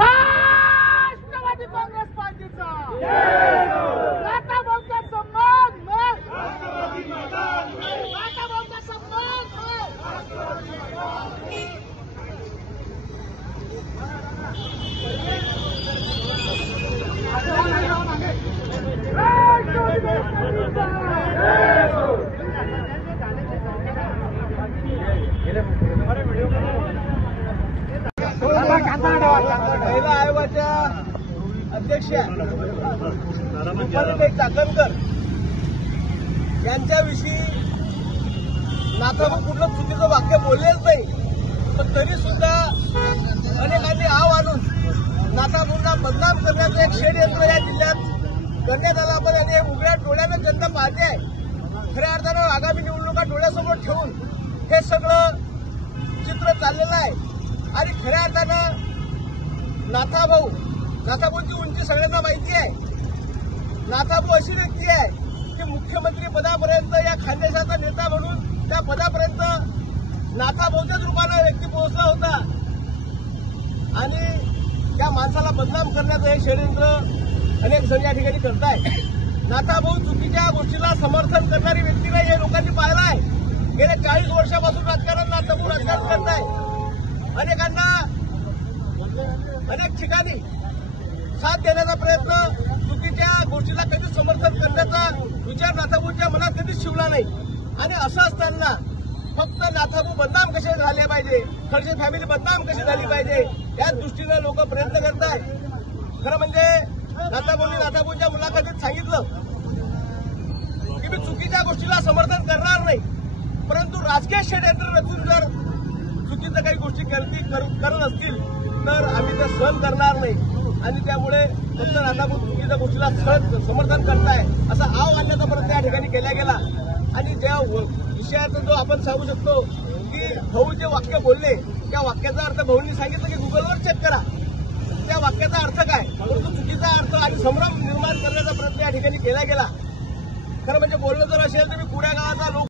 राष्ट्रवादी काँग्रेस पार्टीचा नाथाभाऊचा सन्मान नाथाभाऊचा सन्मान महिला आयोगाच्या अध्यक्षा चाकणकर यांच्याविषयी नाथाभाऊ कुठलं चुकीचं वाक्य बोललेच नाही, पण तरी सुद्धा अनेकांनी आव आणून नाथाभाऊंना बदनाम करण्याचं एक षडयंत्र या जिल्ह्यात करण्यात आलं. आपण आणि उघड्या डोळ्यानं जनता पाहते आहे. खऱ्या अर्थानं आगामी निवडणुका डोळ्यासमोर ठेवून हे सगळं चित्र चाललेलं आहे. आणि खऱ्या अर्थानं नाथाभाऊची उंची सगळ्यांना माहिती आहे. नाथाभाऊ अशी व्यक्ती आहे की मुख्यमंत्री पदापर्यंत या खानदेशाचा नेता म्हणून त्या पदापर्यंत नाथाभाऊच्याच रूपानं व्यक्ती पोहोचला होता. आणि त्या माणसाला बदनाम करण्याचं हे षडयंत्र अनेक जण या ठिकाणी करताय. नाथाभाऊ चुकीच्या गोष्टीला समर्थन करणारी व्यक्ती नाही हे लोकांनी पाहिलं आहे. गेल्या 40 वर्षापासून राजकारण नाथाभाऊ राजकारण करताय. अनेकांना अनेक ठिकाणी साथ देण्याचा प्रयत्न, चुकीच्या गोष्टीला कधीच समर्थन करण्याचा विचार नाथाभाऊंच्या मनात कधीच शिवला नाही. आणि असं असताना फक्त नाथाभाऊ बदनाम कसे झाले पाहिजे, खडसे फॅमिली बदनाम कशी झाली पाहिजे याच दृष्टीनं लोक प्रयत्न करत आहेत. खरं म्हणजे नाथाभाऊंच्या मुलाखतीत सांगितलं की मी चुकीच्या गोष्टीला समर्थन करणार नाही, परंतु राजकीय षडयंत्र रचून जर चुकीच्या काही गोष्टी करत असतील तर आम्ही ते सहन करणार नाही. आणि त्यामुळे फक्त नाथाभाऊ चुकीच्या गोष्टीला समर्थन करताय असा आव आणण्याचा प्रयत्न या ठिकाणी केला गेला. आणि ज्या विषयाचा जो आपण सांगू शकतो की भाऊ जे वाक्य बोलले त्या वाक्याचा अर्थ भाऊंनी सांगितलं की गुगलवर चेक करा त्या वाक्याचा अर्थ काय, परंतु चुकीचा अर्थ आणि संभ्रम निर्माण करण्याचा प्रयत्न या ठिकाणी केला गेला. खरं म्हणजे बोलणं जर असेल तर मी कुड्या गावाचा लोक